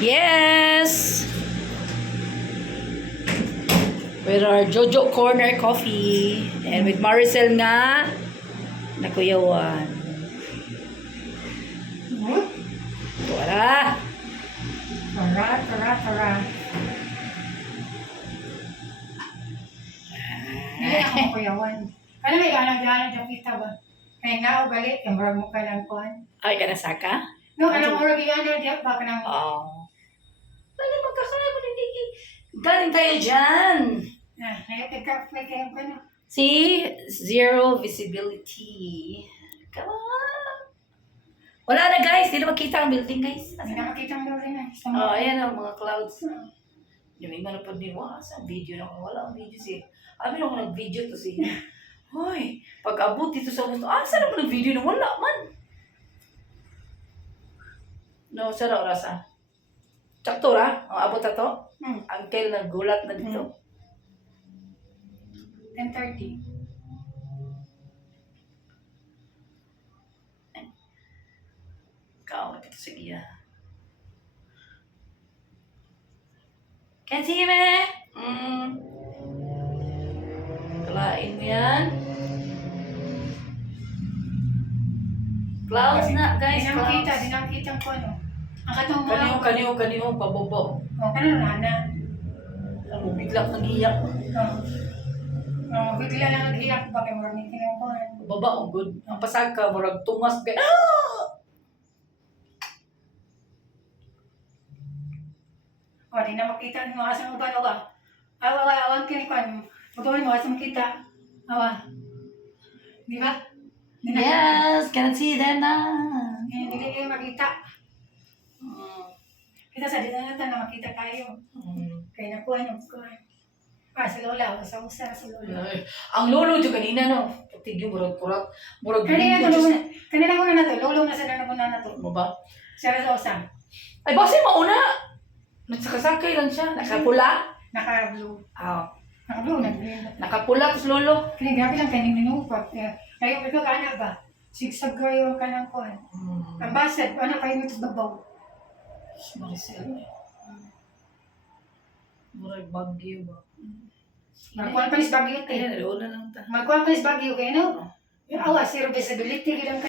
Yes! With our Jojo Corner Coffee. And with Maricel nga, nakuyawan. Tara! Tara. Hindi ako kuyawan. Ano may ganang-ganang dyan kita ba? Kaya nga o galit, yung marag mo ka ng kuhan. Ay, ka nasaka? No, alam mo rin ganang dyan ba ka ng... Oo. Ano magkakala mo hindi? Galing tayo dyan. May kayo ka na. See? Zero visibility. Come on. Wala na guys. Hindi na makita ang building guys. Hindi na makita mo rin na. Oh, ayan ang mga clouds. Yung nga na pa din sa video na wala ang video siya. Abi na ako nag-video to siya. Hoy, pag-abot dito sa gusto, saan ako nag-video na wala man? No, saan oras Tsakto ra? Ang abot na to? Uncle naggulat na dito. 10:30. Ikaw, ito sige Can see me? Kalain mo yan. Clouds na, guys. Di na makita ko ano. Ang katong mo. Kaniyo, pabobo. Kanino na. Ang bigla nag-iyak. Bigla lang nag-iyak ba kay Marami kinang Baba, ang good. Ang pasag ka, murag tungas ka. Di na makita mo asa mo ba ba? Awan kinikwan. Pagawin mo asa makita. Di ba? Yes, can see them na. Hindi kayo makita. Kita sa dito na makita kayo. Kaya nakuha niyo ko. Si Lola, usa si Lola. Ang lolo dyan kanina, no? Tigyo, murag-kurat. Kanina ko na to. Lolo na sa na to. Mo ba? Siya sa usa. Ay, basi mauna. Nagsakasakay lang siya. Nakapula. Naka-blue. Oo. Naka-blue, nag-green. Nakapula, tas lolo. Kaya grabe lang kayo ninupat. Kayo ito ka na ba? Sigsag kayo ka ng kuhan. Ang basad, ano kayo mo ito babaw? Maricel. Murag bagyo ba? Magkuhan pa is bagyo. Ay, naroon na lang ta. Magkuhan pa is bagyo kayo, no? Awa, zero visibility.